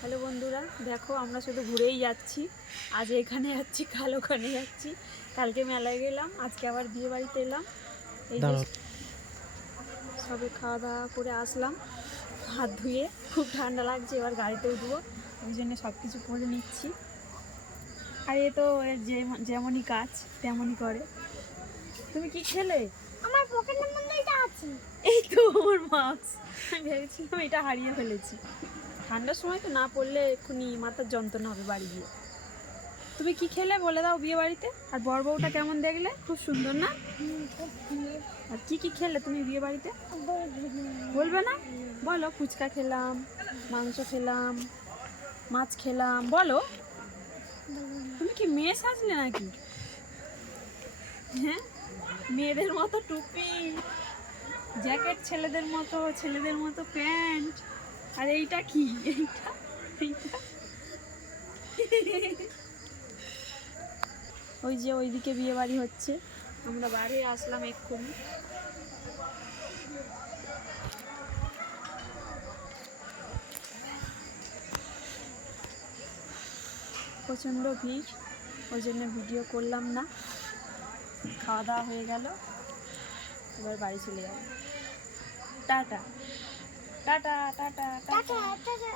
Hello বন্ধুরা, দেখো আমরা শুধু ঘুরেই যাচ্ছি। আজ এখানে যাচ্ছি, কাল ওখানে যাচ্ছি। কালকে মেলায় গেলাম, আজকে আবার বিয়ে বাড়িতে এলাম। এই যে সবে খাওয়া দাওয়া করে আসলাম, হাত ধুয়ে। খুব ঠান্ডা লাগছে, এবার গাড়িতে উঠবো, ওই জন্য সব কিছু পরে নিচ্ছি। আর এ তো এর যেমনই কাজ তেমনই করে। তুমি কি খেলে? আমার পকেটের মধ্যে এটা আছে। এই তো ওর মাস্ক, আমি ভেবেছিলাম এটা হারিয়ে ফেলেছি। ঠান্ডার সময় তো না পড়লে এক্ষুনি মাথার যন্ত্রণা হবে বাড়ি গিয়ে। তুমি কি খেলে বলে দাও বিয়ে বাড়িতে? আর বর বউটা কেমন দেখলে? খুব সুন্দর না? আর কি কি খেলে তুমি বিয়ে বাড়িতে? বলবে না? বলো। ফুচকা খেলাম, মাংস খেলাম, মাছ খেলাম। বলো। তুমি কি মেয়ে সাজলে নাকি? হ্যাঁ, মেয়েদের মতো টুপি, জ্যাকেট, ছেলেদের মতো প্যান্ট। আর এইটা কি? এইটা এইটা ওই যে ওইদিকে বিয়ে বাড়ি হচ্ছে, আমরা বার হয়ে আসলাম এক্ষুনি। প্রচণ্ড ভিড়, ওই জন্য ভিডিও করলাম না। খাওয়া দাওয়া হয়ে গেল, এবার বাড়ি চলে যাব। Tata tata tata tata. Tata tata.